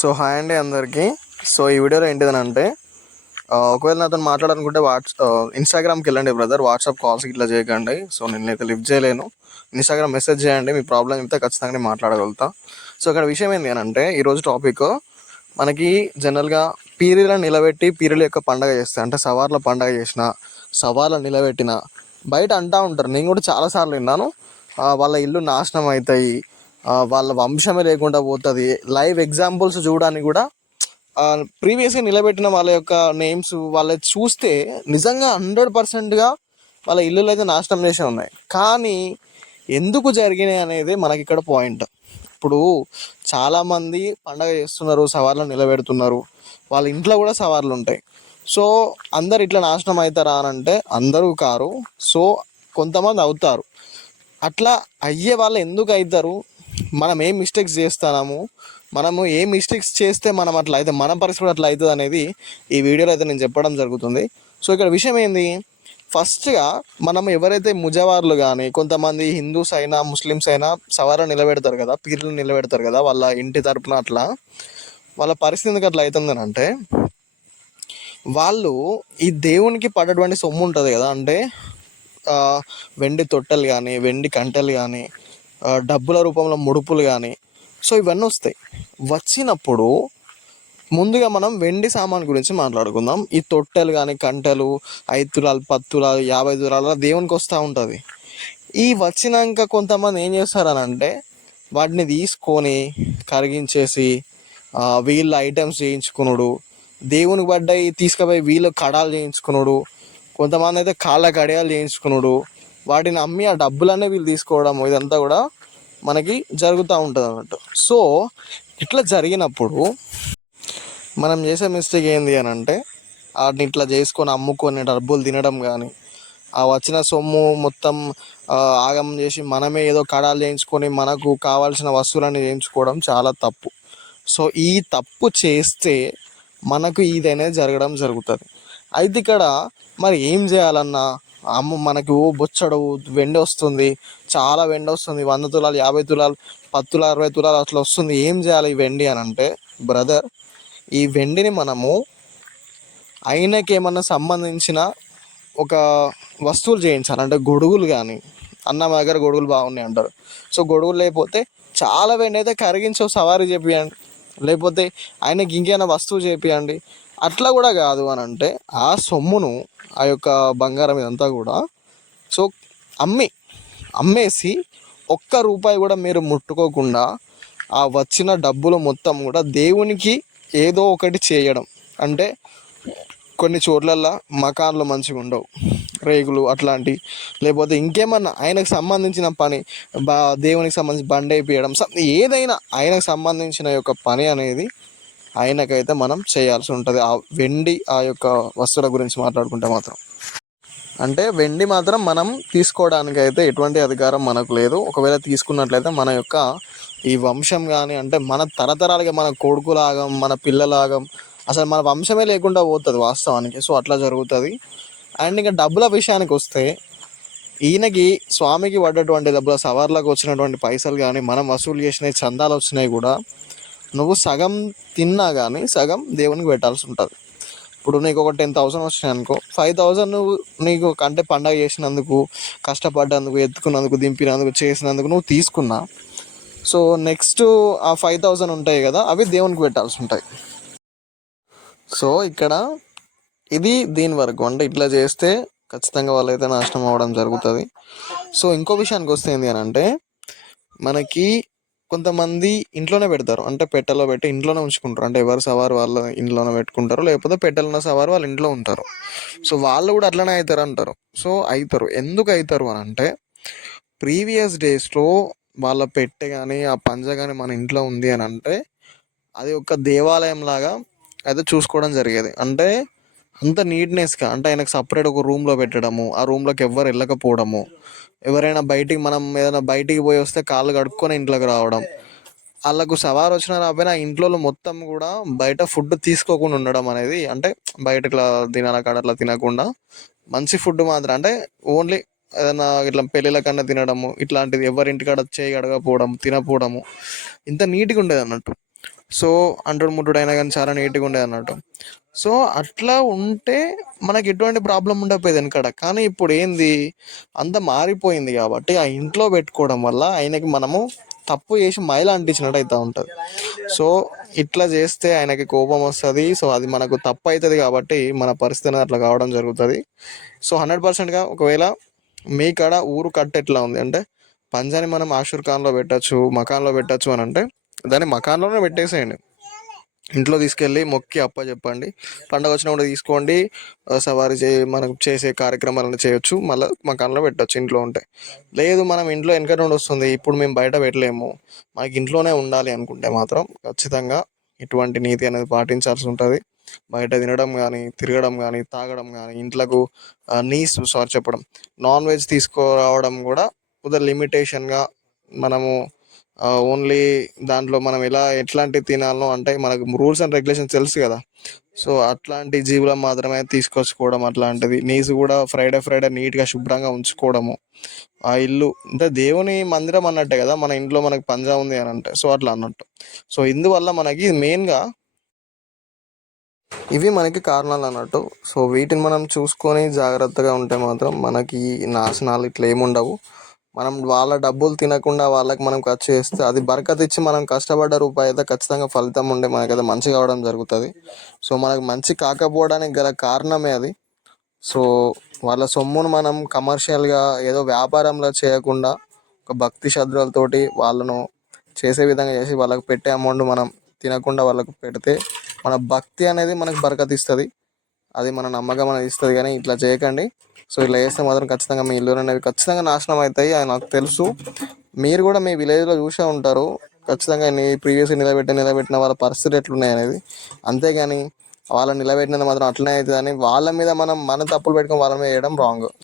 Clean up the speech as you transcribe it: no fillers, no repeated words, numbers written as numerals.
So hi అండి అందరికీ. So ఈ వీడియోలో ఏంటిదనంటే ఒకవేళ నాతో మాట్లాడాలనుకుంటే ఇన్స్టాగ్రామ్కి వెళ్ళండి బ్రదర్. వాట్సాప్ కాల్స్ ఇట్లా చేయకండి. సో నేనైతే లిఫ్ట్ చేయలేను. ఇన్స్టాగ్రామ్ మెసేజ్ చేయండి, మీ ప్రాబ్లం చెప్తే ఖచ్చితంగా నేను మాట్లాడగలుగుతా. సో ఇక్కడ విషయం ఏంటి అని అంటే, ఈరోజు టాపిక్ మనకి జనరల్గా పీరీలను నిలబెట్టి పీరీల యొక్క పండగ చేస్తాయి. అంటే సవార్ల పండగ చేసిన, సవార్లను నిలబెట్టిన బయట అంటూ ఉంటారు. నేను కూడా చాలాసార్లు విన్నాను, వాళ్ళ ఇల్లు నాశనం అవుతాయి, వాళ్ళ వంశమే లేకుండా పోతుంది. లైవ్ ఎగ్జాంపుల్స్ చూడడానికి కూడా ప్రీవియస్గా నిలబెట్టిన వాళ్ళ యొక్క నేమ్స్ వాళ్ళ చూస్తే నిజంగా 100%గా వాళ్ళ ఇల్లులు అయితే నాశనం చేసే ఉన్నాయి. కానీ ఎందుకు జరిగినాయి అనేది మనకి ఇక్కడ పాయింట్. ఇప్పుడు చాలామంది పండగ చేస్తున్నారు, సవార్లను నిలబెడుతున్నారు, వాళ్ళ ఇంట్లో కూడా సవార్లు ఉంటాయి. సో అందరు ఇట్లా నాశనం అవుతారా అని అంటే అందరూ కారు. సో కొంతమంది అవుతారు. అట్లా అయ్యే వాళ్ళు ఎందుకు అవుతారు, మనం ఏం మిస్టేక్స్ చేస్తున్నాము, మనము ఏ మిస్టేక్స్ చేస్తే మనం అట్లా అయితే మన పరిస్థితి అట్లా అవుతుంది అనేది ఈ వీడియోలో అయితే నేను చెప్పడం జరుగుతుంది. సో ఇక్కడ విషయం ఏంది, ఫస్ట్గా మనం ఎవరైతే ముజవార్లు కానీ కొంతమంది హిందూస్ అయినా ముస్లిమ్స్ అయినా సవారా నిలబెడతారు కదా, పీర్లు నిలబెడతారు కదా వాళ్ళ ఇంటి తరపున, అట్లా వాళ్ళ పరిస్థితి ఎందుకు అట్లా అవుతుందని అంటే, వాళ్ళు ఈ దేవునికి పడేటువంటి సొమ్ము ఉంటుంది కదా, అంటే వెండి తొట్టెలు కానీ, వెండి కంటెలు కానీ, డబ్బుల రూపంలో ముడుపులు కానీ, సో ఇవన్నీ వస్తాయి. వచ్చినప్పుడు ముందుగా మనం వెండి సామాన్ గురించి మాట్లాడుకుందాం. ఈ తొట్టెలు కానీ, కంటెలు 5 తులాలు 10 తులాలు 50 తులాల దేవునికి వస్తూ ఉంటుంది. ఈ వచ్చినాక కొంతమంది ఏం చేస్తారని అంటే, వాటిని తీసుకొని కరిగించేసి వీళ్ళ ఐటమ్స్ చేయించుకున్నాడు, దేవునికి పడ్డాయి తీసుకుపోయి వీళ్ళు కడాలు చేయించుకున్నాడు, కొంతమంది అయితే కాళ్ళ కడియాలు చేయించుకున్నాడు, వాటిని అమ్మి ఆ డబ్బులన్నీ వీళ్ళు తీసుకోవడం, ఇదంతా కూడా మనకి జరుగుతూ ఉంటుంది అన్నట్టు. సో ఇట్లా జరిగినప్పుడు మనం చేసే మిస్టేక్ ఏంది అని అంటే, వాటిని ఇట్లా చేసుకొని అమ్ముకొని డబ్బులు తినడం కానీ, ఆ వచ్చిన సొమ్ము మొత్తం ఆగం చేసి మనమే ఏదో కడాలు చేయించుకొని మనకు కావాల్సిన వస్తువులన్నీ చేయించుకోవడం చాలా తప్పు. సో ఈ తప్పు చేస్తే మనకు ఇది అనేది జరగడం జరుగుతుంది. అయితే ఇక్కడ మరి ఏం చేయాలన్నా, మనకు బొచ్చడు వెండి వస్తుంది, చాలా వెండి వస్తుంది, 100 తులాలు 50 తులాలు 10 తులాలు 60 తులాలు అట్లా వస్తుంది, ఏం చేయాలి ఈ వెండి అని అంటే, బ్రదర్ ఈ వెండిని మనము ఆయనకి ఏమన్నా సంబంధించిన ఒక వస్తువులు చేయించాలి. అంటే గొడుగులు కానీ, అన్న మా దగ్గర గొడుగులు బాగున్నాయి అంటారు. సో గొడుగులు లేకపోతే చాలా వెండి అయితే కరిగించో సవారీ చేపియండి, లేకపోతే ఆయనకి ఇంకేమైనా వస్తువు చేపియండి. అట్లా కూడా కాదు అని అంటే, ఆ సొమ్మును, ఆ యొక్క బంగారం ఇదంతా కూడా సో అమ్మేసి ఒక్క రూపాయి కూడా మీరు ముట్టుకోకుండా ఆ వచ్చిన డబ్బులు మొత్తం కూడా దేవునికి ఏదో ఒకటి చేయడం. అంటే కొన్ని చోట్లల్లో మకాన్లు మంచిగా ఉండవు, రేగులు అట్లాంటివి, లేకపోతే ఇంకేమన్నా ఆయనకు సంబంధించిన పని, దేవునికి సంబంధించి బండి వేయించడం, ఏదైనా ఆయనకు సంబంధించిన యొక్క పని అనేది ఆయనకైతే మనం చేయాల్సి ఉంటుంది. ఆ వెండి ఆ యొక్క వస్తువుల గురించి మాట్లాడుకుంటే మాత్రం, అంటే వెండి మాత్రం మనం తీసుకోవడానికి అయితే ఎటువంటి అధికారం మనకు లేదు. ఒకవేళ తీసుకున్నట్లయితే మన యొక్క ఈ వంశం కానీ, అంటే మన తరతరాలుగా మన కొడుకులాగం మన పిల్లలాగం అసలు మన వంశమే లేకుండా పోతుంది వాస్తవానికి. సో అట్లా జరుగుతుంది. అండ్ ఇంకా డబ్బుల విషయానికి వస్తే, ఈయనకి స్వామికి పడ్డటువంటి డబ్బుల సవార్లకు వచ్చినటువంటి పైసలు కానీ, మనం వసూలు చేసినవి చందాలు వచ్చినాయి కూడా, నువ్వు సగం తిన్నా కానీ సగం దేవునికి పెట్టాల్సి ఉంటుంది. ఇప్పుడు నీకు ఒక 10,000 వచ్చినాయి అనుకో, 5,000 నువ్వు నీకు అంటే పండగ చేసినందుకు, కష్టపడ్డందుకు, ఎత్తుకున్నందుకు, దింపినందుకు, చేసినందుకు నువ్వు తీసుకున్నా. సో నెక్స్ట్ ఆ 5,000 ఉంటాయి కదా, అవి దేవునికి పెట్టాల్సి ఉంటాయి. సో ఇక్కడ ఇది దీని వరకు, అంటే ఇట్లా చేస్తే ఖచ్చితంగా వాళ్ళైతే నాశనం అవ్వడం జరుగుతుంది. సో ఇంకో విషయానికి వస్తే ఏంటి అని అంటే, మనకి కొంతమంది ఇంట్లోనే పెడతారు, అంటే పెట్టెలో పెట్టి ఇంట్లోనే ఉంచుకుంటారు. అంటే ఎవరు సవారు వాళ్ళ ఇంట్లోనే పెట్టుకుంటారు, లేకపోతే పెట్టెలున్న సవారు వాళ్ళ ఇంట్లో ఉంటారు. సో వాళ్ళు కూడా అట్లనే అవుతారు అంటారు. సో అవుతారు. ఎందుకు అవుతారు అని అంటే, ప్రీవియస్ డేస్లో వాళ్ళ పెట్టె కానీ ఆ పంజ కానీ మన ఇంట్లో ఉంది అని అంటే, అది ఒక దేవాలయం లాగా అయితే చూసుకోవడం జరిగేది. అంటే అంత నీట్నెస్గా, అంటే ఆయనకు సపరేట్ ఒక రూమ్లో పెట్టడము, ఆ రూమ్లోకి ఎవ్వరు వెళ్ళకపోవడము, ఎవరైనా బయటికి మనం ఏదైనా బయటికి పోయి వస్తే కాళ్ళు కడుక్కొని ఇంట్లోకి రావడం, వాళ్ళకు సవారు వచ్చినా రాకపోయినా ఇంట్లో మొత్తం కూడా బయట ఫుడ్ తీసుకోకుండా ఉండడం అనేది, అంటే బయట ఇట్లా తినాల కాడ అట్లా తినకుండా మంచి ఫుడ్ మాత్రం, అంటే ఓన్లీ ఏదైనా ఇట్లా పెళ్ళిళ్ళ కన్నా తినడము, ఇట్లాంటిది ఎవరింటికాడ చేయి అడగపోవడం, తినపోవడము, ఇంత నీట్గా ఉండేది అన్నట్టు. సో అంటుడు ముట్టుడు అయినా కానీ చాలా నీట్గా ఉండేది అన్నట్టు. సో అట్లా ఉంటే మనకి ఎటువంటి ప్రాబ్లం ఉండకపోయేది వెనకడ. కానీ ఇప్పుడు ఏంది, అంత మారిపోయింది కాబట్టి ఆ ఇంట్లో పెట్టుకోవడం వల్ల ఆయనకి మనము తప్పు చేసి మైల అంటించినట్టు అవుతూ ఉంటుంది. సో ఇట్లా చేస్తే ఆయనకి కోపం వస్తుంది. సో అది మనకు తప్పు అవుతుంది కాబట్టి మన పరిస్థితి అనేది అట్లా కావడం జరుగుతుంది. సో 100%గా ఒకవేళ మీ కాడ ఊరు కట్ట ఎట్లా ఉంది అంటే, పంజాని మనం ఆషుర్ ఖాన్లో పెట్టచ్చు, మకాన్లో పెట్టచ్చు అని అంటే దాన్ని మకాన్లోనే పెట్టేసేయండి. ఇంట్లో తీసుకెళ్ళి మొక్కి అప్ప చెప్పండి, పండగ వచ్చినప్పుడు తీసుకోండి, సవారీ మనకు చేసే కార్యక్రమాలను చేయొచ్చు, మళ్ళీ మకాన్లో పెట్టచ్చు ఇంట్లో ఉంటే. లేదు మనం ఇంట్లో వెనక నుండి వస్తుంది, ఇప్పుడు మేము బయట పెట్టలేము, మనకి ఇంట్లోనే ఉండాలి అనుకుంటే మాత్రం ఖచ్చితంగా ఇటువంటి నీతి అనేది పాటించాల్సి ఉంటుంది. బయట తినడం కానీ, తిరగడం కానీ, తాగడం కానీ, ఇంట్లకు సారీ చెప్పడం, నాన్ వెజ్ తీసుకురావడం కూడా కొద్దిగా లిమిటేషన్గా మనము ఓన్లీ దాంట్లో మనం ఎట్లాంటి తినాలో అంటే మనకు రూల్స్ అండ్ రెగ్యులేషన్స్ తెలుసు కదా. సో అట్లాంటి జీవులం మాత్రమే తీసుకొచ్చుకోవడం, అట్లాంటిది నీసు కూడా ఫ్రైడే ఫ్రైడే నీట్గా శుభ్రంగా ఉంచుకోవడము. ఆ ఇల్లు అంటే దేవుని మందిరం అన్నట్టే కదా, మన ఇంట్లో మనకు పంజా ఉంది అని అంటే, సో అట్లా అన్నట్టు. సో ఇందువల్ల మనకి మెయిన్గా ఇవి మనకి కారణాలు అన్నట్టు. సో వీటిని మనం చూసుకొని జాగ్రత్తగా ఉంటే మాత్రం మనకి నాశనాలు ఇట్లా ఏముండవు. మనం వాళ్ళ డబ్బులు తినకుండా వాళ్ళకి మనం ఖర్చు చేస్తే అది బరకత్ ఇచ్చి మనం కష్టపడ్డ రూపాయి అయితే ఖచ్చితంగా ఫలితం ఉండే మనకైతే మంచి కావడం జరుగుతుంది. సో మనకు మంచి కాకపోవడానికి గల కారణమే అది. సో వాళ్ళ సొమ్మును మనం కమర్షియల్గా ఏదో వ్యాపారంలో చేయకుండా ఒక భక్తి శ్రద్ధలతోటి వాళ్ళను చేసే విధంగా చేసి వాళ్ళకి పెట్టే అమౌంట్ మనం తినకుండా వాళ్ళకు పెడితే మన భక్తి అనేది మనకు బరకత్ ఇస్తుంది, అది మన నమ్మకం అనేది ఇస్తుంది. కానీ ఇట్లా చేయకండి. సో ఇట్లా చేస్తే మాత్రం ఖచ్చితంగా మీ ఇల్లు అనేవి ఖచ్చితంగా నాశనం అవుతాయి, అది నాకు తెలుసు. మీరు కూడా మీ విలేజ్లో చూసే ఉంటారు ఖచ్చితంగా, ప్రీవియస్గా నిలబెట్టిన వాళ్ళ పరిస్థితి ఎట్లున్నాయి అనేది. అంతేగాని వాళ్ళని నిలబెట్టినది మాత్రం అట్లనే అవుతుంది అని వాళ్ళ మీద మనం తప్పులు పెట్టుకొని వాళ్ళ మీద వేయడం రాంగ్.